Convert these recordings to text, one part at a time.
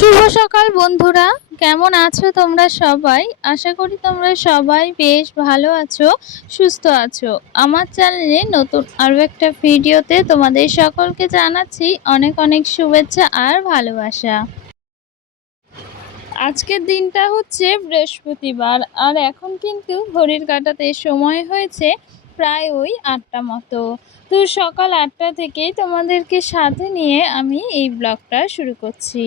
শুভ সকাল বন্ধুরা, কেমন আছো তোমরা সবাই? আশা করি তোমরা সবাই বেশ ভালো আছো, সুস্থ আছো। আমার চ্যানেলে নতুন আরও একটা ভিডিওতে তোমাদের সকলকে জানাচ্ছি অনেক অনেক শুভেচ্ছা আর ভালোবাসা। আজকের দিনটা হচ্ছে বৃহস্পতিবার, আর এখন কিন্তু ঘড়ির কাঁটাতে সময় হয়েছে প্রায় ওই ৮টা মতো। তো সকাল ৮টা থেকেই তোমাদেরকে সাথে নিয়ে আমি এই ব্লগটা শুরু করছি।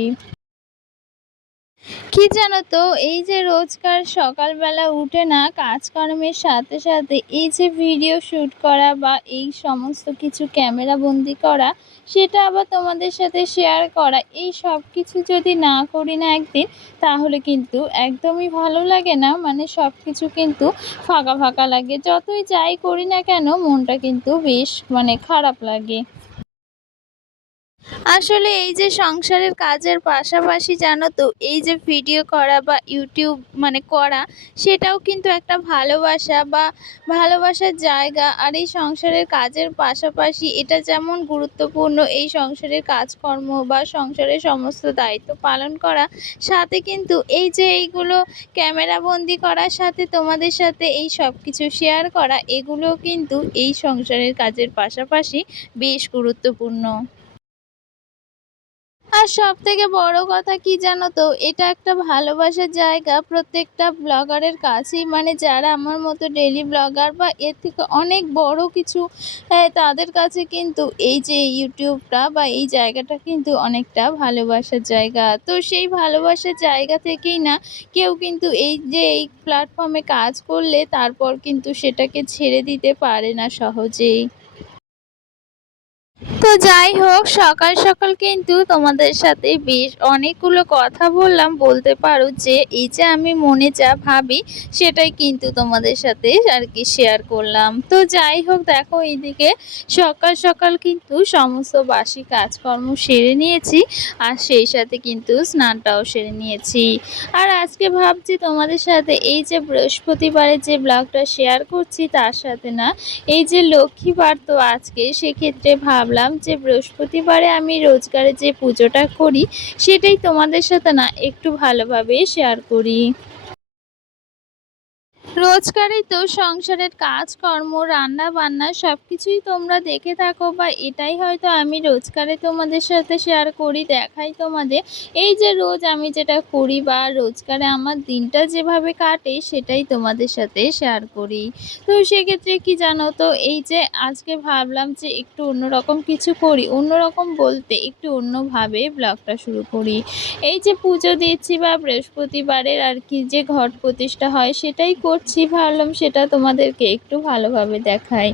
কি জানো তো, এই যে রোজকার সকালবেলা উঠে না কাজকর্মের সাথে সাথে এই যে ভিডিও শ্যুট করা বা এই সমস্ত কিছু ক্যামেরা বন্দি করা, সেটা আবার তোমাদের সাথে শেয়ার করা, এই সব কিছু যদি না করি না একদিন, তাহলে কিন্তু একদমই ভালো লাগে না। মানে সব কিছু কিন্তু ফাঁকা ফাঁকা লাগে, যতই যাই করি না কেন মনটা কিন্তু বেশ খারাপ লাগে। আসলে এই যে সংসারের কাজের পাশাপাশি জানো তো, এই যে ভিডিও করা বা ইউটিউব করা, সেটাও কিন্তু একটা ভালোবাসা বা ভালোবাসার জায়গা। আর এই সংসারের কাজের পাশাপাশি এটা যেমন গুরুত্বপূর্ণ, এই সংসারের কাজকর্ম বা সংসারের সমস্ত দায়িত্ব পালন করা, সাথে কিন্তু এই যে এইগুলো ক্যামেরাবন্দি করার সাথে তোমাদের সাথে এই সব কিছু শেয়ার করা, এগুলোও কিন্তু এই সংসারের কাজের পাশাপাশি বেশ গুরুত্বপূর্ণ। আর সবথেকে বড় কথা কি জানো তো, এটা একটা ভালোবাসার জায়গা প্রত্যেকটা ব্লগারের কাছেই। যারা আমার মতো ডেইলি ব্লগার বা এর থেকে অনেক বড় কিছু, তাদের কাছে কিন্তু এই যে ইউটিউবটা বা এই জায়গাটা কিন্তু অনেকটা ভালোবাসার জায়গা। তো সেই ভালোবাসার জায়গা থেকেই না কেউ কিন্তু এই যে এই প্ল্যাটফর্মে কাজ করলে তারপর কিন্তু সেটাকে ছেড়ে দিতে পারে না সহজেই। তো যাই হোক, সকাল সকাল কিন্তু তোমাদের সাথে বেশ অনেকগুলো কথা বললাম, বলতে পারো যে এই যে আমি মনে যা ভাবি সেটাই কিন্তু তোমাদের সাথে আর কি শেয়ার করলাম। তো যাই হোক, দেখো এইদিকে সকাল সকাল কিন্তু সমস্ত বাসি কাজকর্ম সেরে নিয়েছি, আর সেই সাথে কিন্তু স্নানটাও সেরে নিয়েছি। আর আজকে ভাবছি তোমাদের সাথে এই যে বৃহস্পতিবারে যে ব্লগটা শেয়ার করছি, তার সাথে না এই যে লক্ষ্মীবার তো আজকে, সেক্ষেত্রে ভাবলাম যে বৃহস্পতিবারে আমি রোজগারে যে পুজোটা করি সেটাই তোমাদের সাথে না একটু ভালোভাবে শেয়ার করি। রোজকারই তো সংসারের কাজকর্ম, রান্না বান্না সবকিছুই তোমরা দেখে থাকো, বা এটাই হয়তো আমি রোজকারে তোমাদের সাথে শেয়ার করি, দেখাই তোমাদের। এই যে রোজ আমি যেটা করি বা রোজকারে আমার দিনটা যেভাবে কাটে সেটাই তোমাদের সাথে শেয়ার করি। তো সেক্ষেত্রে কি জানো তো, এই যে আজকে ভাবলাম যে একটু অন্যরকম কিছু করি, অন্যরকম বলতে একটু অন্যভাবে ব্লগটা শুরু করি। এই যে পুজো দিচ্ছি বা বৃহস্পতিবারের আর কি যে ঘট প্রতিষ্ঠা হয় সেটাই করছি, ভাবলাম সেটা তোমাদেরকে একটু ভালোভাবে দেখাই।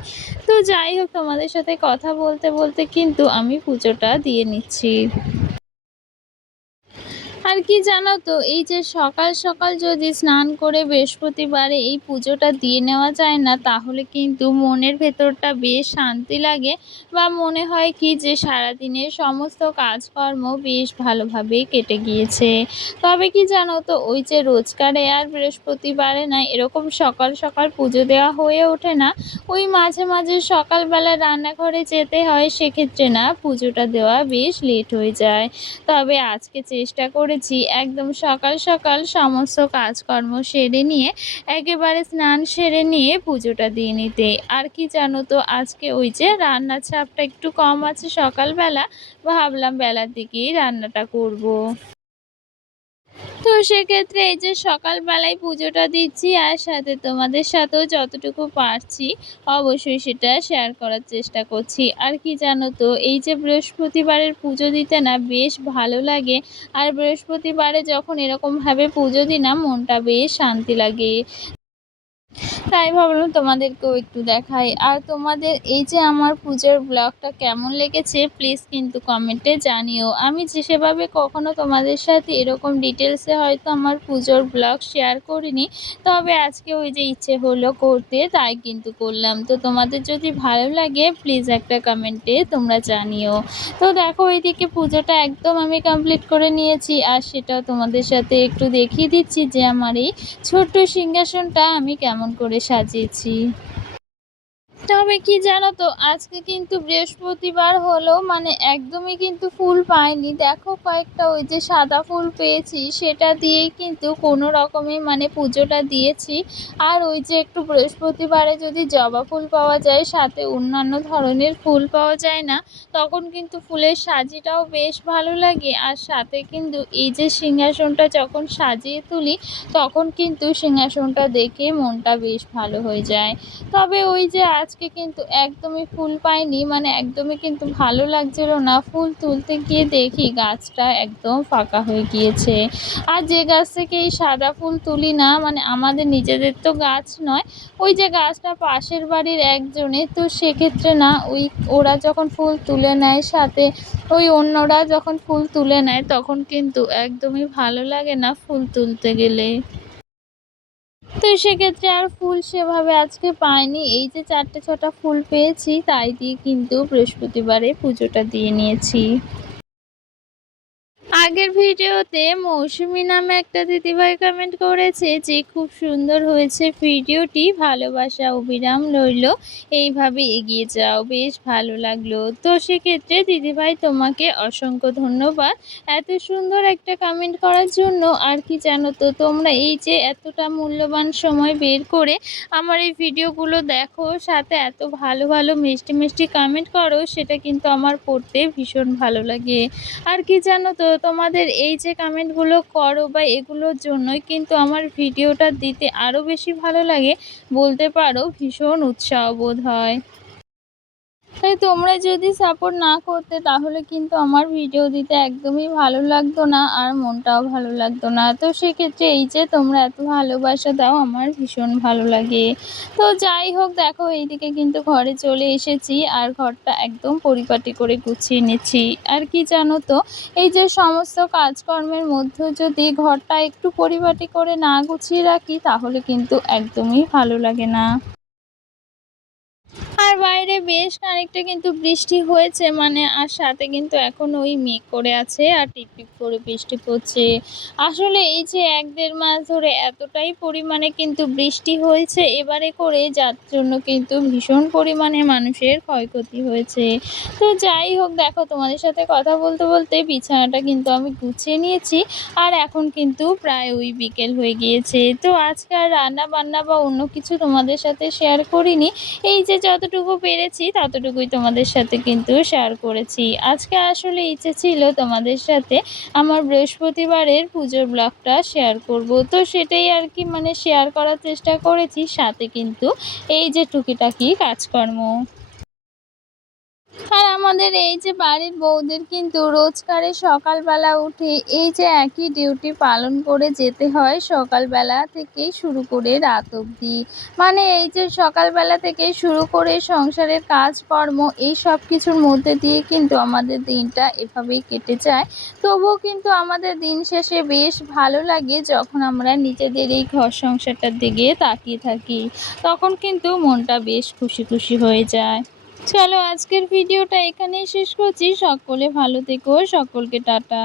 তো যাই হোক, তোমাদের সাথে কথা বলতে বলতে কিন্তু আমি পুজোটা দিয়ে নিচ্ছি। আর কি জানো তো, এই যে সকাল সকাল যদি স্নান করে বৃহস্পতিবারে এই পুজোটা দিয়ে নেওয়া যায় না, তাহলে কিন্তু মনের ভেতরটা বেশ শান্তি লাগে, বা মনে হয় কি যে সারাদিনের সমস্ত কাজকর্ম বেশ ভালোভাবে কেটে গিয়েছে। তবে কি জানো তো, ওই যে রোজকারে আর বৃহস্পতিবারে না এরকম সকাল সকাল পুজো দেওয়া হয়ে ওঠে না। ওই মাঝে মাঝে সকালবেলা রান্নাঘরে যেতে হয়, সেক্ষেত্রে না পুজোটা দেওয়া বেশ লেট হয়ে যায়। তবে আজকে চেষ্টা করেছি একদম সকাল সকাল সমস্ত কাজকর্ম সেরে নিয়ে, একেবারে স্নান সেরে নিয়ে পুজোটা দিয়ে নিতে। আর কি জানো তো, আজকে ওই যে রান্নার চাপটা একটু কম আছে সকালবেলা, ভাবলাম বেলার দিকেই রান্নাটা করব। তো সেক্ষেত্রে এই যে সকালবেলায় পুজোটা দিচ্ছি, আর সাথে তোমাদের সাথেও যতটুকু পারছি অবশ্যই সেটা শেয়ার করার চেষ্টা করছি। আর কি জানো তো, এই যে বৃহস্পতিবারের পুজো দিতে না বেশ ভালো লাগে, আর বৃহস্পতিবারে যখন এরকমভাবে পুজো দিই না, মনটা বেশ শান্তি লাগে। তাই ভাবলাম তোমাদেরকেও একটু দেখাই। আর তোমাদের এই যে আমার পুজোর ব্লগটা কেমন লেগেছে প্লিজ কিন্তু কমেন্টে জানিও। আমি যে সেভাবে কখনো তোমাদের সাথে এরকম ডিটেলসে হয়তো আমার পুজোর ব্লগ শেয়ার করিনি, তবে আজকে ওই যে ইচ্ছে হলো করতে, তাই কিন্তু করলাম। তো তোমাদের যদি ভালো লাগে প্লিজ একটা কমেন্টে তোমরা জানিও। তো দেখো, এইদিকে পুজোটা একদম আমি কমপ্লিট করে নিয়েছি, আর সেটাও তোমাদের সাথে একটু দেখিয়ে দিচ্ছি যে আমার এই ছোট্ট সিংহাসনটা আমি কেমন করে সাজিয়েছি। তবে কি জানো তো, আজকে কিন্তু বৃহস্পতিবার হলো, মানে একদমই কিন্তু ফুল পাইনি। দেখো কয়েকটা ওই যে সাদা ফুল পেয়েছি, সেটা দিয়েই কিন্তু কোনো রকমে মানে পুজোটা দিয়েছি। আর ওই যে একটু বৃহস্পতিবারে যদি জবা ফুল পাওয়া যায়, সাথে অন্যান্য ধরনের ফুল পাওয়া যায় না, তখন কিন্তু ফুলের সাজিটাও বেশ ভালো লাগে। আর সাথে কিন্তু এই যে সিংহাসনটা যখন সাজিয়ে তুলি, তখন কিন্তু সিংহাসনটা দেখে মনটা বেশ ভালো হয়ে যায়। তবে ওই যে আজকে কিন্তু একদমই ফুল পাইনি, মানে একদমই কিন্তু ভালো লাগছিল না। ফুল তুলতে গিয়ে দেখি গাছটা একদম ফাঁকা হয়ে গিয়েছে। আর যে গাছ থেকে এই সাদা ফুল তুলি না, মানে আমাদের নিজেদের তো গাছ নয়, ওই যে গাছটা পাশের বাড়ির একজনের, তো সেক্ষেত্রে না ওই ওরা যখন ফুল তুলে নেয়, সাথে ওই অন্যরা যখন ফুল তুলে নেয়, তখন কিন্তু একদমই ভালো লাগে না ফুল তুলতে গেলে। তো সেক্ষেত্রে আর ফুল সেভাবে আজকে পাইনি। এই যে 4-6টা ফুল পেয়েছি, তাই দিয়ে কিন্তু বৃহস্পতিবারে পুজোটা দিয়ে নিয়েছি। আগের ভিডিওতে মৌসুমী নামে একটা দিদিভাই কমেন্ট করেছে যে খুব সুন্দর হয়েছে ভিডিওটি, ভালোবাসা অবিরাম রইল, এইভাবে এগিয়ে যাও, বেশ ভালো লাগলো। তো সেক্ষেত্রে দিদিভাই তোমাকে অসংখ্য ধন্যবাদ এত সুন্দর একটা কমেন্ট করার জন্য। আর কি জানো তো, তোমরা এই যে এতটা মূল্যবান সময় বের করে আমার এই ভিডিওগুলো দেখো, সাথে এত ভালো ভালো মিষ্টি মিষ্টি কমেন্ট করো, সেটা কিন্তু আমার পড়তে ভীষণ ভালো লাগে। আর কি জানো তো, তোমাদের এই যে কমেন্টগুলো করো বা এগুলোর জন্যই কিন্তু আমার ভিডিওটা দিতে আরও বেশি ভালো লাগে, বলতে পারো ভীষণ উৎসাহ বোধ হয়। তাই তোমরা যদি সাপোর্ট না করতে, তাহলে কিন্তু আমার ভিডিও দিতে একদমই ভালো লাগতো না, আর মনটাও ভালো লাগতো না। তো সেক্ষেত্রে এই যে তোমরা এত ভালোবাসা দাও, আমার ভীষণ ভালো লাগে। তো যাই হোক, দেখো এইদিকে কিন্তু ঘরে চলে এসেছি, আর ঘরটা একদম পরিপাটি করে গুছিয়ে নিচ্ছি। আর কি জানো তো, এই যে সমস্ত কাজকর্মের মধ্যে যদি ঘরটা একটু পরিপাটি করে না গুছিয়ে রাখি, তাহলে কিন্তু একদমই ভালো লাগে না। আর বাইরে বেশ খানিকটা কিন্তু বৃষ্টি হয়েছে, মানে আর সাথে কিন্তু এখন ওই মেঘ করে আছে আর টিপটিপ করে বৃষ্টি পড়ছে। আসলে এই যে 1-1.5 মাস ধরে এতটাই পরিমাণে কিন্তু বৃষ্টি হয়েছে এবারে করে, যার জন্য কিন্তু ভীষণ পরিমাণে মানুষের ক্ষয়ক্ষতি হয়েছে। তো যাই হোক, দেখো তোমাদের সাথে কথা বলতে বলতে বিছানাটা কিন্তু আমি গুছিয়ে নিয়েছি, আর এখন কিন্তু প্রায় ওই বিকেল হয়ে গিয়েছে। তো আজকে আর রান্না বান্না বা অন্য কিছু তোমাদের সাথে শেয়ার করিনি। এই যে যতটুকু পেরেছি ততটুকুই তোমাদের সাথে কিন্তু শেয়ার করেছি। আজকে আসলে ইচ্ছে ছিল তোমাদের সাথে আমার বৃহস্পতিবারের পুজোর ব্লগটা শেয়ার করব, তো সেটাই আর কি মানে শেয়ার করার চেষ্টা করেছি, সাথে কিন্তু এই যে টুকিটাকি কাজকর্ম। আর আমাদের এই যে বাড়ির বউদের কিন্তু রোজকারে সকালবেলা উঠে এই যে একই ডিউটি পালন করে যেতে হয়, সকালবেলা থেকে শুরু করে রাত অবধি। মানে এই যে সকালবেলা থেকে শুরু করে সংসারের কাজকর্ম, এই সব কিছুর মধ্যে দিয়ে কিন্তু আমাদের দিনটা এভাবেই কেটে যায়। তবুও কিন্তু আমাদের দিন শেষে বেশ ভালো লাগে যখন আমরা নিজেদের এই ঘর সংসারটার দিকে তাকিয়ে থাকি, তখন কিন্তু মনটা বেশ খুশি খুশি হয়ে যায়। চলো আজকের ভিডিওটা এখানেই শেষ করছি। সকলে ভালো থেকো, সকলকে টাটা।